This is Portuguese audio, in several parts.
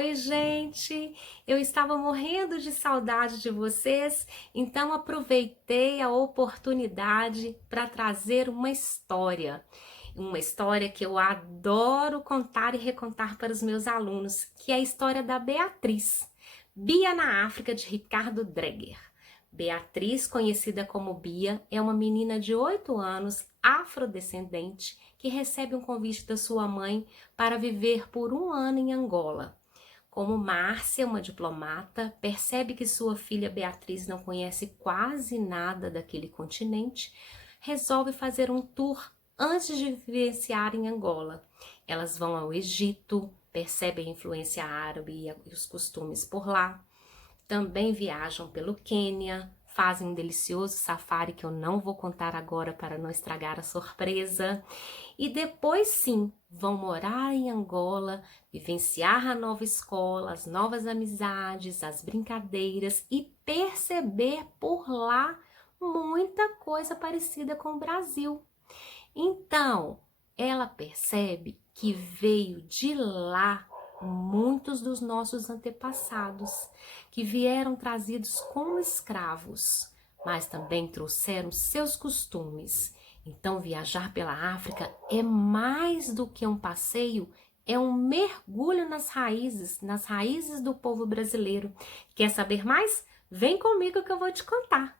Oi, gente! Eu estava morrendo de saudade de vocês, então aproveitei a oportunidade para trazer uma história que eu adoro contar e recontar para os meus alunos, que é a história da Beatriz, Bia na África, de Ricardo Dreger. Beatriz, conhecida como Bia, é uma menina de 8 anos, afrodescendente, que recebe um convite da sua mãe para viver por um ano em Angola. Como Márcia, uma diplomata, percebe que sua filha Beatriz não conhece quase nada daquele continente, resolve fazer um tour antes de vivenciar em Angola. Elas vão ao Egito, percebem a influência árabe e os costumes por lá. Também viajam pelo Quênia, fazem um delicioso safari que eu não vou contar agora para não estragar a surpresa. E depois sim, vão morar em Angola, vivenciar a nova escola, as novas amizades, as brincadeiras e perceber por lá muita coisa parecida com o Brasil. Então, ela percebe que veio de lá muitos dos nossos antepassados, que vieram trazidos como escravos, mas também trouxeram seus costumes. Então, viajar pela África é mais do que um passeio, é um mergulho nas raízes do povo brasileiro. Quer saber mais? Vem comigo que eu vou te contar.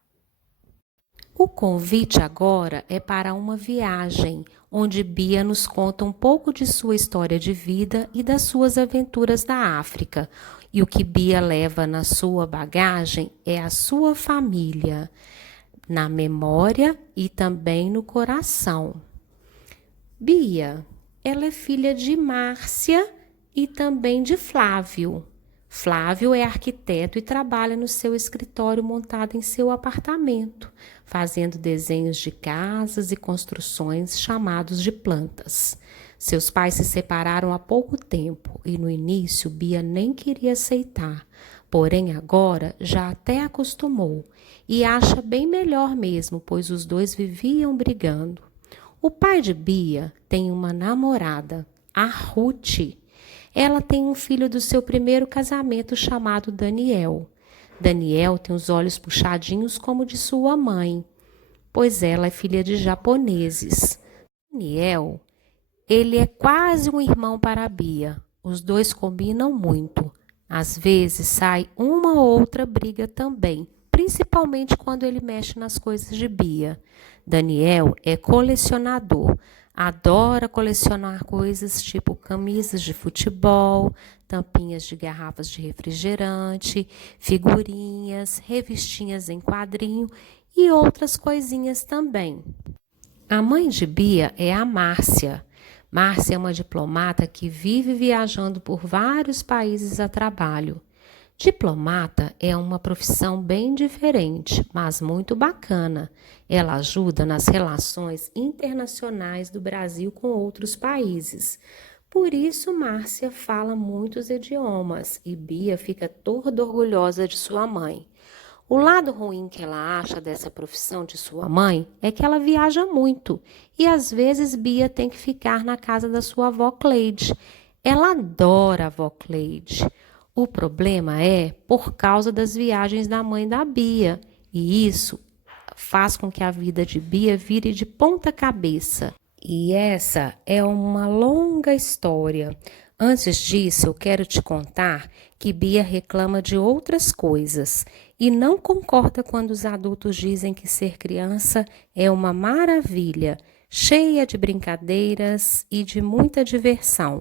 O convite agora é para uma viagem, onde Bia nos conta um pouco de sua história de vida e das suas aventuras na África. E o que Bia leva na sua bagagem é a sua família, na memória e também no coração. Bia, ela é filha de Márcia e também de Flávio. Flávio é arquiteto e trabalha no seu escritório montado em seu apartamento, fazendo desenhos de casas e construções chamados de plantas. Seus pais se separaram há pouco tempo e no início Bia nem queria aceitar, porém agora já até acostumou e acha bem melhor mesmo, pois os dois viviam brigando. O pai de Bia tem uma namorada, a Ruth. Ela tem um filho do seu primeiro casamento chamado Daniel. Daniel tem os olhos puxadinhos como de sua mãe, pois ela é filha de japoneses. Daniel, ele é quase um irmão para a Bia. Os dois combinam muito. Às vezes sai uma ou outra briga também, principalmente quando ele mexe nas coisas de Bia. Daniel é colecionador, adora colecionar coisas tipo camisas de futebol, tampinhas de garrafas de refrigerante, figurinhas, revistinhas em quadrinho e outras coisinhas também. A mãe de Bia é a Márcia. Márcia é uma diplomata que vive viajando por vários países a trabalho. Diplomata é uma profissão bem diferente, mas muito bacana. Ela ajuda nas relações internacionais do Brasil com outros países. Por isso, Márcia fala muitos idiomas e Bia fica toda orgulhosa de sua mãe. O lado ruim que ela acha dessa profissão de sua mãe é que ela viaja muito e às vezes Bia tem que ficar na casa da sua avó Cleide. Ela adora a avó Cleide. O problema é por causa das viagens da mãe da Bia, e isso faz com que a vida de Bia vire de ponta cabeça. E essa é uma longa história. Antes disso, eu quero te contar que Bia reclama de outras coisas e não concorda quando os adultos dizem que ser criança é uma maravilha, cheia de brincadeiras e de muita diversão.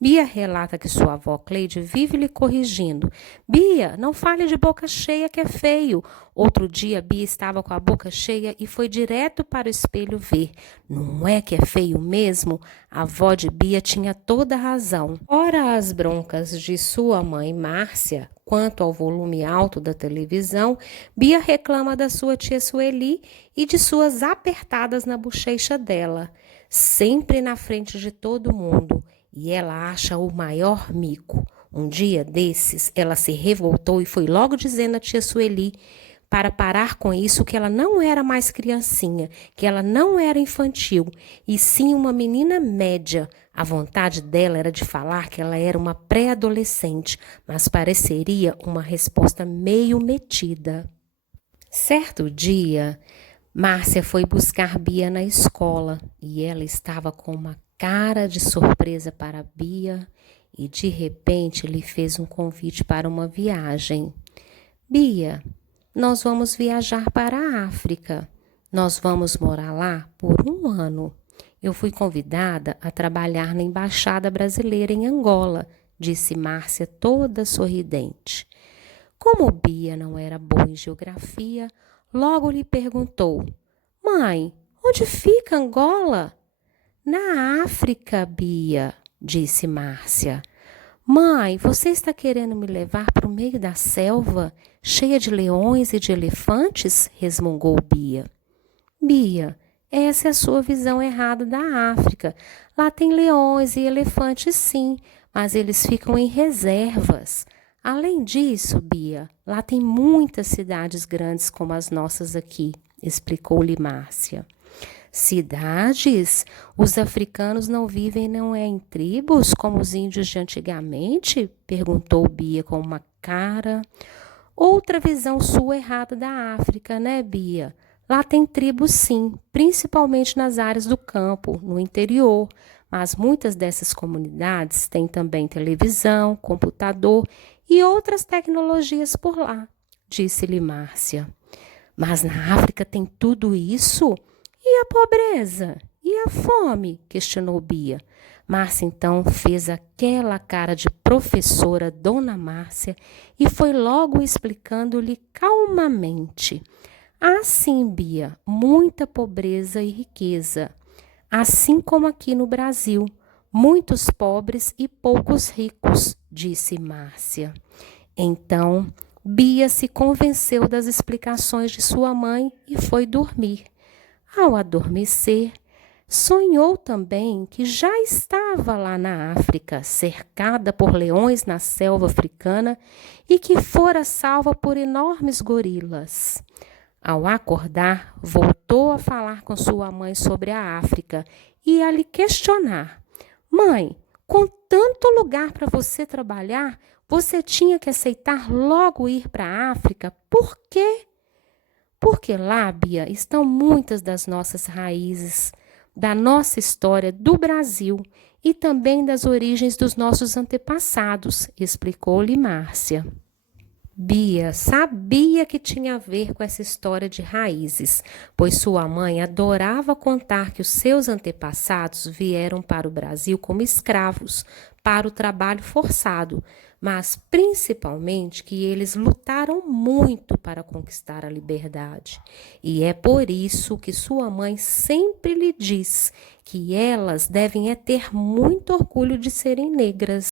Bia relata que sua avó Cleide vive lhe corrigindo. Bia, não fale de boca cheia que é feio. Outro dia, Bia estava com a boca cheia e foi direto para o espelho ver. Não é que é feio mesmo? A avó de Bia tinha toda a razão. Ora as broncas de sua mãe Márcia, quanto ao volume alto da televisão, Bia reclama da sua tia Sueli e de suas apertadas na bochecha dela, sempre na frente de todo mundo. E ela acha o maior mico. Um dia desses, ela se revoltou e foi logo dizendo à tia Sueli para parar com isso, que ela não era mais criancinha, que ela não era infantil, e sim uma menina média. A vontade dela era de falar que ela era uma pré-adolescente, mas pareceria uma resposta meio metida. Certo dia, Márcia foi buscar Bia na escola e ela estava com uma cara de surpresa para Bia e de repente lhe fez um convite para uma viagem. Bia, nós vamos viajar para a África. Nós vamos morar lá por 1 ano. Eu fui convidada a trabalhar na Embaixada Brasileira em Angola, disse Márcia toda sorridente. Como Bia não era boa em geografia, logo lhe perguntou: Mãe, onde fica Angola? Na África, Bia, disse Márcia. Mãe, você está querendo me levar para o meio da selva, cheia de leões e de elefantes? Resmungou Bia. Bia, essa é a sua visão errada da África. Lá tem leões e elefantes sim, mas eles ficam em reservas. Além disso, Bia, lá tem muitas cidades grandes como as nossas aqui, explicou-lhe Márcia. Cidades? Os africanos não vivem não é em tribos como os índios de antigamente? Perguntou Bia com uma cara. Outra visão sua errada da África, né, Bia? Lá tem tribos sim, principalmente nas áreas do campo, no interior, mas muitas dessas comunidades têm também televisão, computador e outras tecnologias por lá, disse-lhe Márcia. Mas na África tem tudo isso? E a pobreza? E a fome? Questionou Bia. Márcia então fez aquela cara de professora, Dona Márcia, e foi logo explicando-lhe calmamente. Ah, sim, Bia, muita pobreza e riqueza. Assim como aqui no Brasil, muitos pobres e poucos ricos, disse Márcia. Então, Bia se convenceu das explicações de sua mãe e foi dormir. Ao adormecer, sonhou também que já estava lá na África, cercada por leões na selva africana e que fora salva por enormes gorilas. Ao acordar, voltou a falar com sua mãe sobre a África e a lhe questionar. Mãe, com tanto lugar para você trabalhar, você tinha que aceitar logo ir para a África? Por quê? Porque lá, Bia, estão muitas das nossas raízes, da nossa história do Brasil e também das origens dos nossos antepassados, explicou-lhe Márcia. Bia sabia que tinha a ver com essa história de raízes, pois sua mãe adorava contar que os seus antepassados vieram para o Brasil como escravos, para o trabalho forçado, mas principalmente que eles lutaram muito para conquistar a liberdade. E é por isso que sua mãe sempre lhe diz que elas devem ter muito orgulho de serem negras.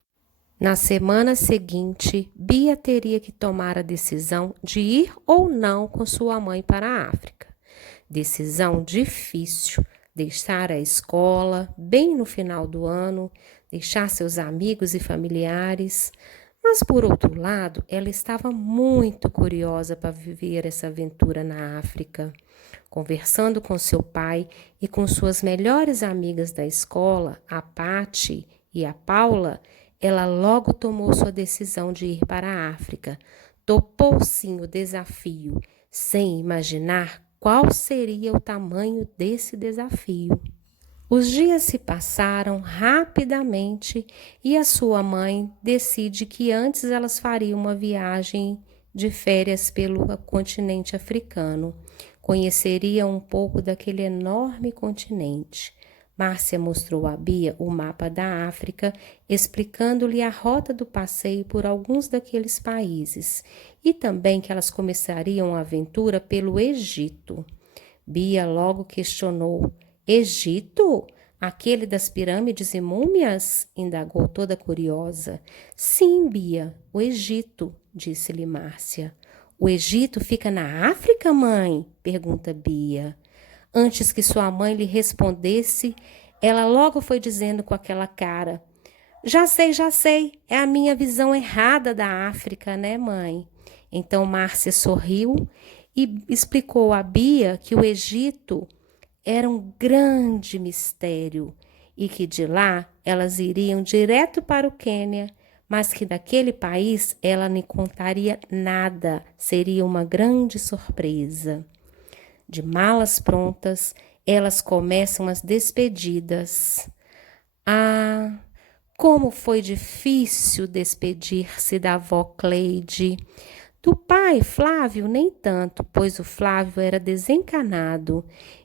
Na semana seguinte, Bia teria que tomar a decisão de ir ou não com sua mãe para a África. Decisão difícil, deixar a escola bem no final do ano, deixar seus amigos e familiares. Mas, por outro lado, ela estava muito curiosa para viver essa aventura na África. Conversando com seu pai e com suas melhores amigas da escola, a Pati e a Paula, ela logo tomou sua decisão de ir para a África. Topou sim o desafio, sem imaginar qual seria o tamanho desse desafio. Os dias se passaram rapidamente e a sua mãe decide que antes elas fariam uma viagem de férias pelo continente africano. Conheceriam um pouco daquele enorme continente. Márcia mostrou a Bia o mapa da África, explicando-lhe a rota do passeio por alguns daqueles países e também que elas começariam a aventura pelo Egito. Bia logo questionou: Egito? Aquele das pirâmides e múmias? Indagou toda curiosa. Sim, Bia, o Egito, disse-lhe Márcia. O Egito fica na África, mãe? Pergunta Bia. Antes que sua mãe lhe respondesse, ela logo foi dizendo com aquela cara: já sei, é a minha visão errada da África, né, mãe? Então Márcia sorriu e explicou a Bia que o Egito era um grande mistério e que de lá elas iriam direto para o Quênia, mas que daquele país ela não contaria nada, seria uma grande surpresa. De malas prontas, elas começam as despedidas. Ah, como foi difícil despedir-se da avó Cleide. Do pai, Flávio, nem tanto, pois o Flávio era desencanado.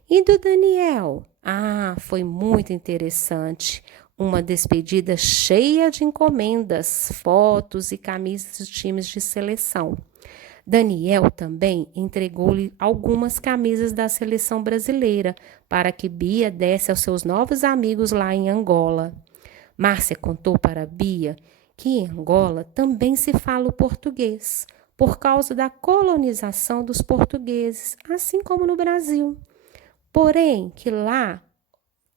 E do Daniel? Ah, foi muito interessante. Uma despedida cheia de encomendas, fotos e camisas dos times de seleção. Daniel também entregou-lhe algumas camisas da seleção brasileira para que Bia desse aos seus novos amigos lá em Angola. Márcia contou para Bia que em Angola também se fala o português, por causa da colonização dos portugueses, assim como no Brasil. Porém, que lá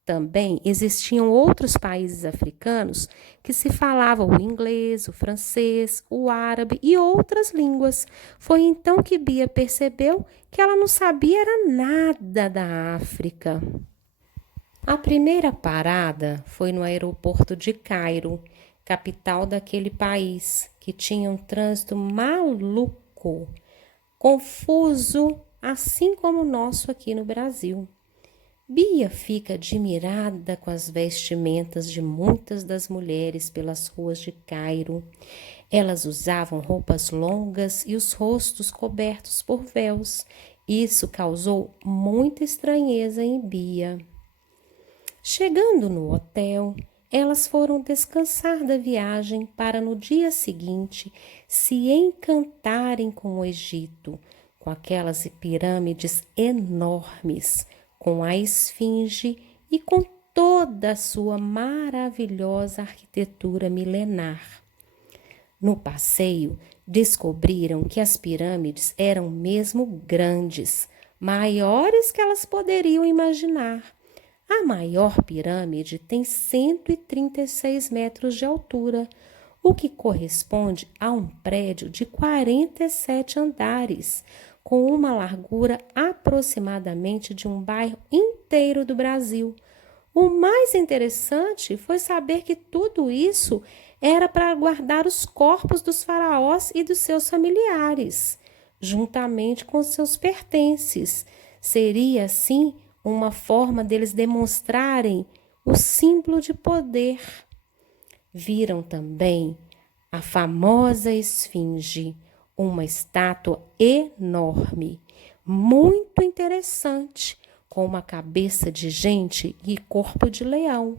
também existiam outros países africanos que se falavam o inglês, o francês, o árabe e outras línguas. Foi então que Bia percebeu que ela não sabia era nada da África. A primeira parada foi no aeroporto de Cairo, capital daquele país, que tinha um trânsito maluco, confuso, assim como o nosso aqui no Brasil. Bia fica admirada com as vestimentas de muitas das mulheres pelas ruas de Cairo. Elas usavam roupas longas e os rostos cobertos por véus. Isso causou muita estranheza em Bia. Chegando no hotel, elas foram descansar da viagem para no dia seguinte se encantarem com o Egito, com aquelas pirâmides enormes, com a esfinge e com toda a sua maravilhosa arquitetura milenar. No passeio, descobriram que as pirâmides eram mesmo grandes, maiores que elas poderiam imaginar. A maior pirâmide tem 136 metros de altura, o que corresponde a um prédio de 47 andares, com uma largura aproximadamente de um bairro inteiro do Brasil. O mais interessante foi saber que tudo isso era para guardar os corpos dos faraós e dos seus familiares, juntamente com seus pertences. Seria, assim, uma forma deles demonstrarem o símbolo de poder. Viram também a famosa esfinge, uma estátua enorme, muito interessante, com uma cabeça de gente e corpo de leão.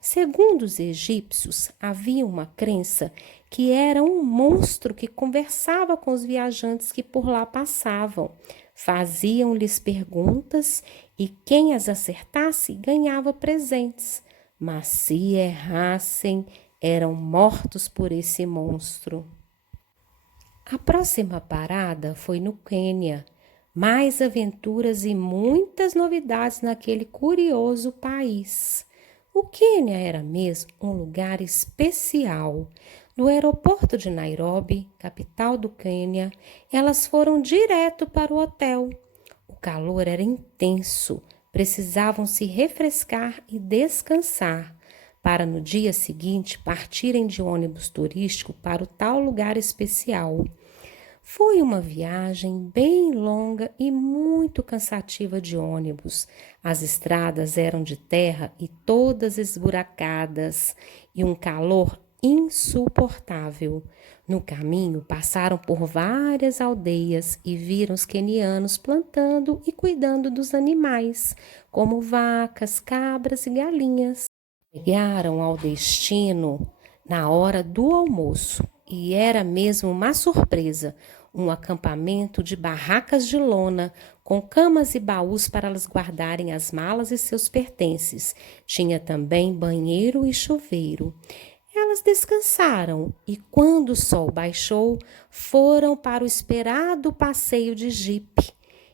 Segundo os egípcios, havia uma crença que era um monstro que conversava com os viajantes que por lá passavam. Faziam-lhes perguntas e quem as acertasse ganhava presentes, mas se errassem, eram mortos por esse monstro. A próxima parada foi no Quênia. Mais aventuras e muitas novidades naquele curioso país. O Quênia era mesmo um lugar especial. Do aeroporto de Nairobi, capital do Quênia, elas foram direto para o hotel. O calor era intenso, precisavam se refrescar e descansar, para no dia seguinte partirem de ônibus turístico para o tal lugar especial. Foi uma viagem bem longa e muito cansativa de ônibus. As estradas eram de terra e todas esburacadas, e um calor insuportável. No caminho, passaram por várias aldeias e viram os quenianos plantando e cuidando dos animais, como vacas, cabras e galinhas. Chegaram ao destino na hora do almoço e era mesmo uma surpresa, um acampamento de barracas de lona, com camas e baús para elas guardarem as malas e seus pertences. Tinha também banheiro e chuveiro. Elas descansaram e, quando o sol baixou, foram para o esperado passeio de jipe.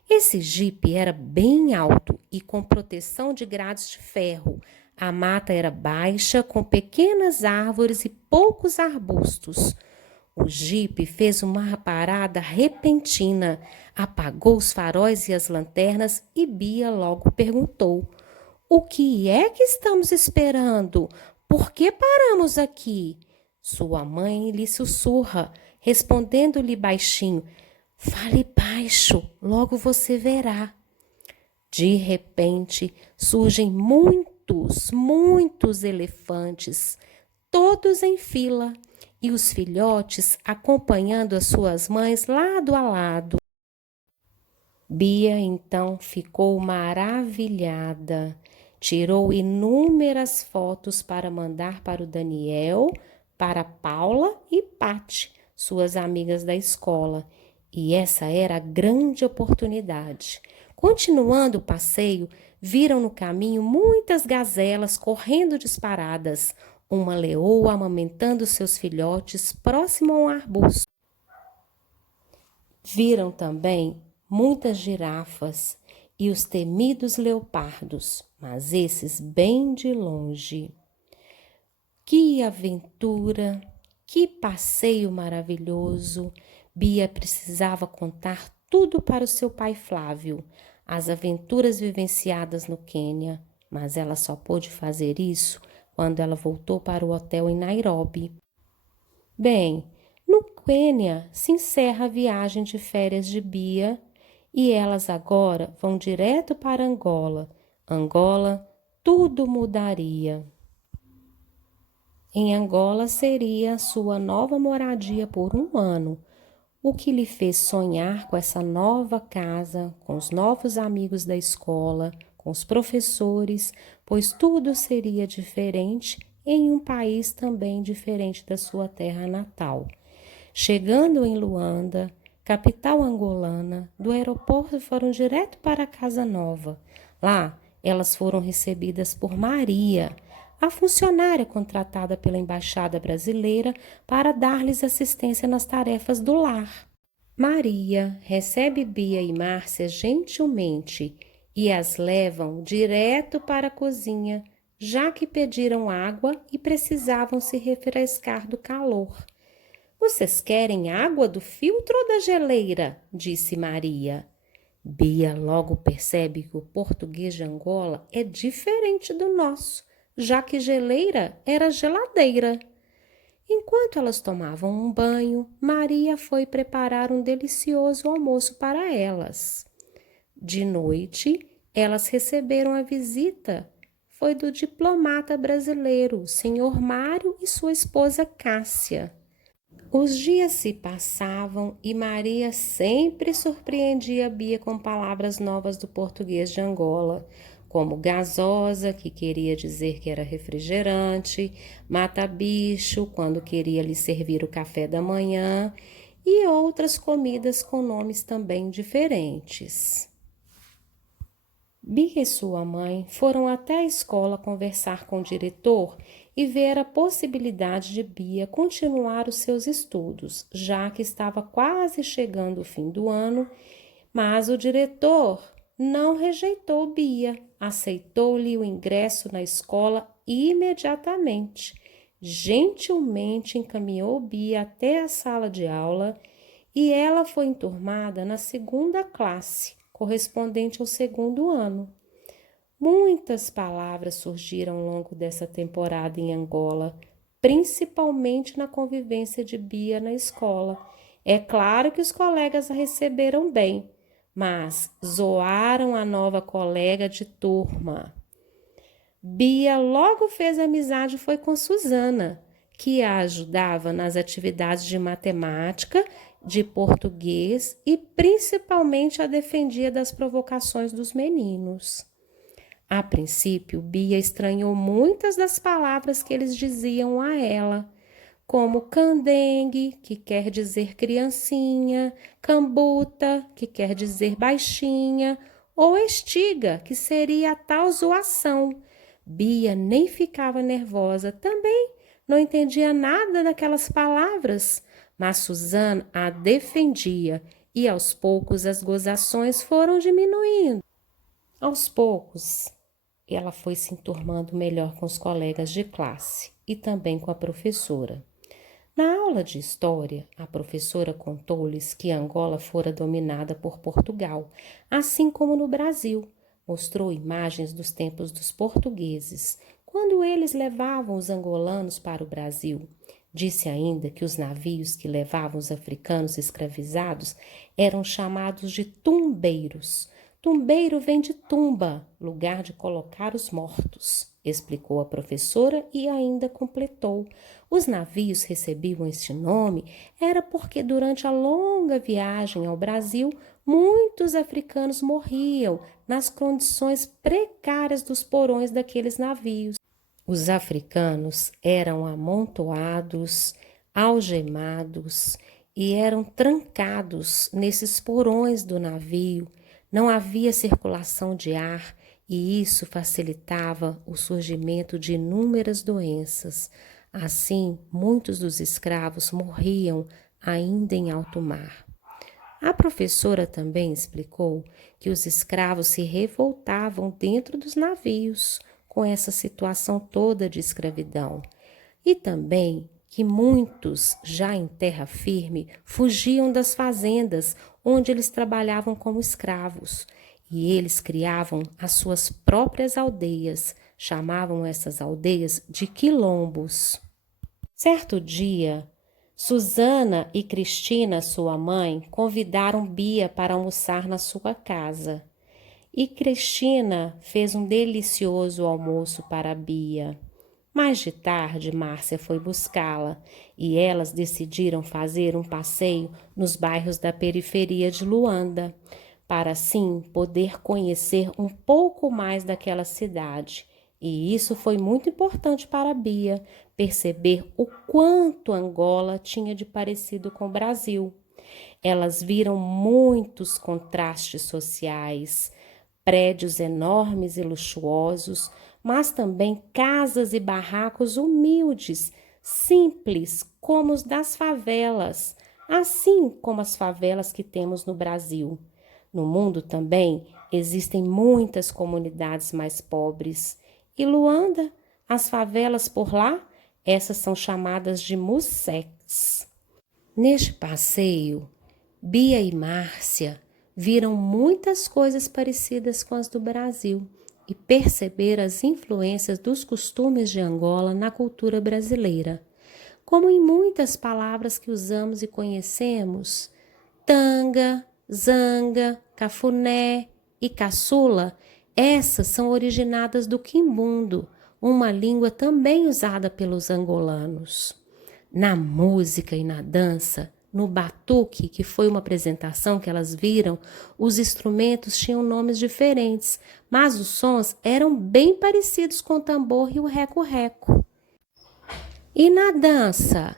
Esse jipe era bem alto e com proteção de grades de ferro. A mata era baixa, com pequenas árvores e poucos arbustos. O jipe fez uma parada repentina, apagou os faróis e as lanternas e Bia logo perguntou: O que é que estamos esperando? Por que paramos aqui? Sua mãe lhe sussurra, respondendo-lhe baixinho: Fale baixo, logo você verá. De repente, surgem muitos elefantes, todos em fila, e os filhotes acompanhando as suas mães lado a lado. Bia então ficou maravilhada. Tirou inúmeras fotos para mandar para o Daniel, para Paula e Pati, suas amigas da escola. E essa era a grande oportunidade. Continuando o passeio, viram no caminho muitas gazelas correndo disparadas, uma leoa amamentando seus filhotes próximo a um arbusto. Viram também muitas girafas e os temidos leopardos, mas esses bem de longe. Que aventura, que passeio maravilhoso! Bia precisava contar tudo para o seu pai Flávio, as aventuras vivenciadas no Quênia, mas ela só pôde fazer isso quando ela voltou para o hotel em Nairobi. Bem, no Quênia se encerra a viagem de férias de Bia e elas agora vão direto para Angola. Angola, tudo mudaria. Em Angola seria sua nova moradia por um ano, o que lhe fez sonhar com essa nova casa, com os novos amigos da escola, com os professores, pois tudo seria diferente em um país também diferente da sua terra natal. Chegando em Luanda, capital angolana, do aeroporto foram direto para a casa nova. Lá, elas foram recebidas por Maria, a funcionária contratada pela embaixada brasileira para dar-lhes assistência nas tarefas do lar. Maria recebe Bia e Márcia gentilmente e as levam direto para a cozinha, já que pediram água e precisavam se refrescar do calor. Vocês querem água do filtro ou da geleira? Disse Maria. Bia logo percebe que o português de Angola é diferente do nosso, já que geleira era geladeira. Enquanto elas tomavam um banho, Maria foi preparar um delicioso almoço para elas. De noite, elas receberam a visita. Foi do diplomata brasileiro, senhor Mário e sua esposa Cássia. Os dias se passavam e Maria sempre surpreendia Bia com palavras novas do português de Angola, como gasosa, que queria dizer que era refrigerante, mata-bicho, quando queria lhe servir o café da manhã, e outras comidas com nomes também diferentes. Bia e sua mãe foram até a escola conversar com o diretor e ver a possibilidade de Bia continuar os seus estudos, já que estava quase chegando o fim do ano, mas o diretor não rejeitou Bia, aceitou-lhe o ingresso na escola imediatamente. Gentilmente encaminhou Bia até a sala de aula e ela foi enturmada na segunda classe, correspondente ao segundo ano. Muitas palavras surgiram ao longo dessa temporada em Angola, principalmente na convivência de Bia na escola. É claro que os colegas a receberam bem, mas zoaram a nova colega de turma. Bia logo fez amizade foi com Susana, que a ajudava nas atividades de matemática, de português e principalmente a defendia das provocações dos meninos. A princípio, Bia estranhou muitas das palavras que eles diziam a ela, como candengue, que quer dizer criancinha, cambuta, que quer dizer baixinha, ou estiga, que seria a tal zoação. Bia nem ficava nervosa, também não entendia nada daquelas palavras, mas Susana a defendia e aos poucos as gozações foram diminuindo. Aos poucos, ela foi se enturmando melhor com os colegas de classe e também com a professora. Na aula de história, a professora contou-lhes que Angola fora dominada por Portugal, assim como no Brasil. Mostrou imagens dos tempos dos portugueses, quando eles levavam os angolanos para o Brasil. Disse ainda que os navios que levavam os africanos escravizados eram chamados de tumbeiros. Tumbeiro vem de tumba, lugar de colocar os mortos, explicou a professora e ainda completou. Os navios recebiam este nome era porque durante a longa viagem ao Brasil, muitos africanos morriam nas condições precárias dos porões daqueles navios. Os africanos eram amontoados, algemados e eram trancados nesses porões do navio. Não havia circulação de ar e isso facilitava o surgimento de inúmeras doenças. Assim, muitos dos escravos morriam ainda em alto mar. A professora também explicou que os escravos se revoltavam dentro dos navios com essa situação toda de escravidão e também que muitos, já em terra firme, fugiam das fazendas onde eles trabalhavam como escravos e eles criavam as suas próprias aldeias, chamavam essas aldeias de quilombos. Certo dia, Susana e Cristina, sua mãe, convidaram Bia para almoçar na sua casa. E Cristina fez um delicioso almoço para Bia. Mais de tarde, Márcia foi buscá-la e elas decidiram fazer um passeio nos bairros da periferia de Luanda, para assim poder conhecer um pouco mais daquela cidade. E isso foi muito importante para Bia, perceber o quanto Angola tinha de parecido com o Brasil. Elas viram muitos contrastes sociais, prédios enormes e luxuosos, mas também casas e barracos humildes, simples, como os das favelas, assim como as favelas que temos no Brasil. No mundo também existem muitas comunidades mais pobres. E Luanda, as favelas por lá, essas são chamadas de museques. Neste passeio, Bia e Márcia viram muitas coisas parecidas com as do Brasil e perceberam as influências dos costumes de Angola na cultura brasileira. Como em muitas palavras que usamos e conhecemos, tanga, zanga, cafuné e caçula, essas são originadas do quimbundo, uma língua também usada pelos angolanos. Na música e na dança, no batuque, que foi uma apresentação que elas viram, os instrumentos tinham nomes diferentes, mas os sons eram bem parecidos com o tambor e o reco-reco. E na dança?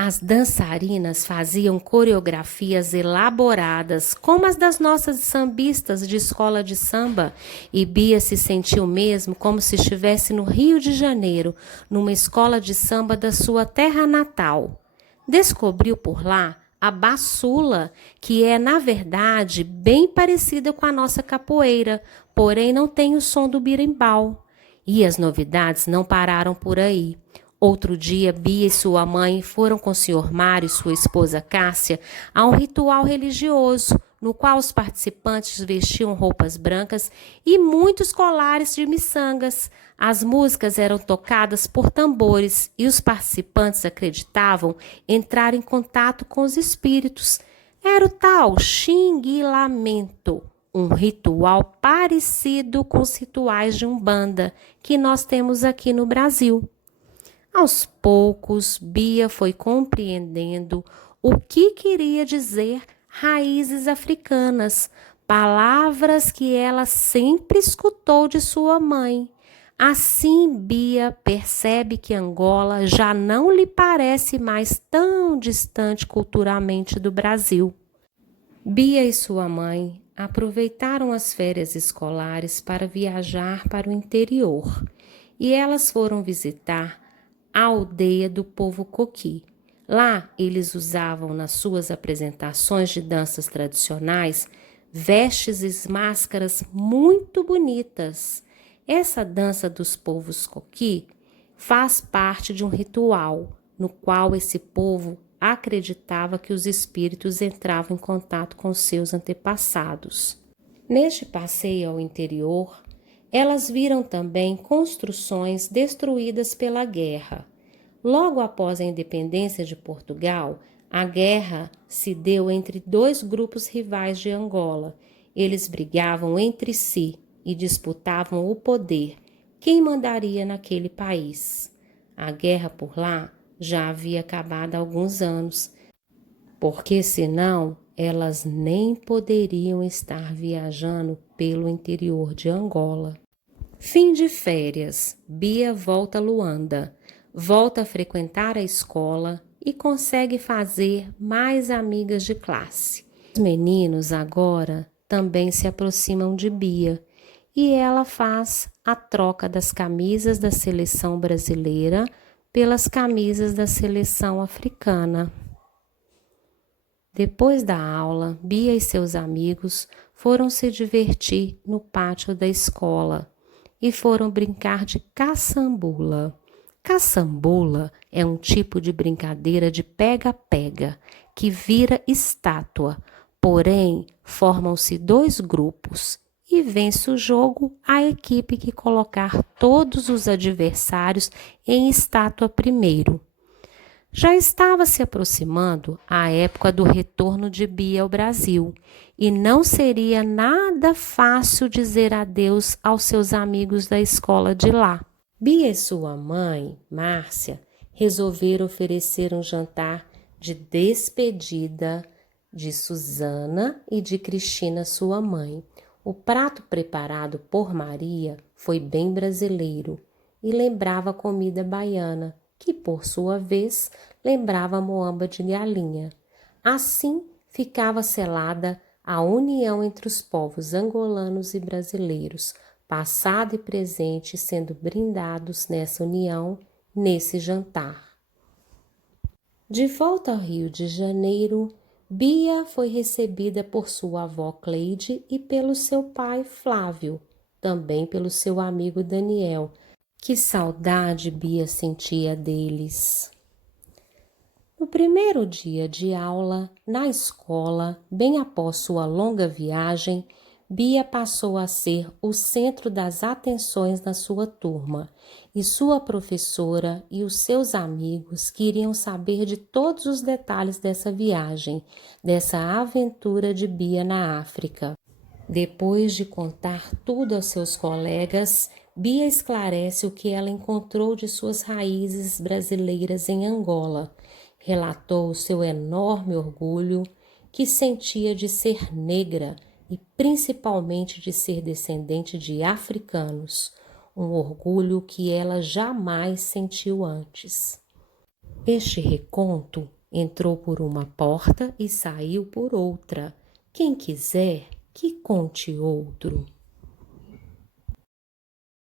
As dançarinas faziam coreografias elaboradas, como as das nossas sambistas de escola de samba, e Bia se sentiu mesmo como se estivesse no Rio de Janeiro, numa escola de samba da sua terra natal. Descobriu por lá a baçula, que é, na verdade, bem parecida com a nossa capoeira, porém não tem o som do birimbau. E as novidades não pararam por aí. Outro dia, Bia e sua mãe foram com o Sr. Mário e sua esposa Cássia a um ritual religioso, no qual os participantes vestiam roupas brancas e muitos colares de miçangas. As músicas eram tocadas por tambores e os participantes acreditavam entrar em contato com os espíritos. Era o tal xinguilamento, um ritual parecido com os rituais de Umbanda que nós temos aqui no Brasil. Aos poucos, Bia foi compreendendo o que queria dizer raízes africanas, palavras que ela sempre escutou de sua mãe. Assim, Bia percebe que Angola já não lhe parece mais tão distante culturalmente do Brasil. Bia e sua mãe aproveitaram as férias escolares para viajar para o interior e elas foram visitar a aldeia do povo coqui. Lá, eles usavam nas suas apresentações de danças tradicionais vestes e máscaras muito bonitas. Essa dança dos povos coqui faz parte de um ritual, no qual esse povo acreditava que os espíritos entravam em contato com seus antepassados. Neste passeio ao interior, elas viram também construções destruídas pela guerra. Logo após a independência de Portugal, a guerra se deu entre dois grupos rivais de Angola. Eles brigavam entre si e disputavam o poder, quem mandaria naquele país. A guerra por lá já havia acabado há alguns anos, porque senão elas nem poderiam estar viajando pelo interior de Angola. Fim de férias, Bia volta a Luanda, volta a frequentar a escola e consegue fazer mais amigas de classe. Os meninos agora também se aproximam de Bia e ela faz a troca das camisas da seleção brasileira pelas camisas da seleção africana. Depois da aula, Bia e seus amigos foram se divertir no pátio da escola e foram brincar de caçambula. Caçambula é um tipo de brincadeira de pega-pega que vira estátua, porém formam-se dois grupos e vence o jogo a equipe que colocar todos os adversários em estátua primeiro. Já estava se aproximando a época do retorno de Bia ao Brasil e não seria nada fácil dizer adeus aos seus amigos da escola de lá. Bia e sua mãe, Márcia, resolveram oferecer um jantar de despedida de Susana e de Cristina, sua mãe. O prato preparado por Maria foi bem brasileiro e lembrava a comida baiana, que por sua vez lembrava a moamba de galinha. Assim ficava selada a união entre os povos angolanos e brasileiros, passado e presente sendo brindados nessa união, nesse jantar. De volta ao Rio de Janeiro, Bia foi recebida por sua avó Cleide e pelo seu pai Flávio, também pelo seu amigo Daniel. Que saudade Bia sentia deles! No primeiro dia de aula, na escola, bem após sua longa viagem, Bia passou a ser o centro das atenções da sua turma, e sua professora e os seus amigos queriam saber de todos os detalhes dessa viagem, dessa aventura de Bia na África. Depois de contar tudo aos seus colegas, Bia esclarece o que ela encontrou de suas raízes brasileiras em Angola. Relatou o seu enorme orgulho que sentia de ser negra e principalmente de ser descendente de africanos, um orgulho que ela jamais sentiu antes. Este reconto entrou por uma porta e saiu por outra. Quem quiser, que conte outro.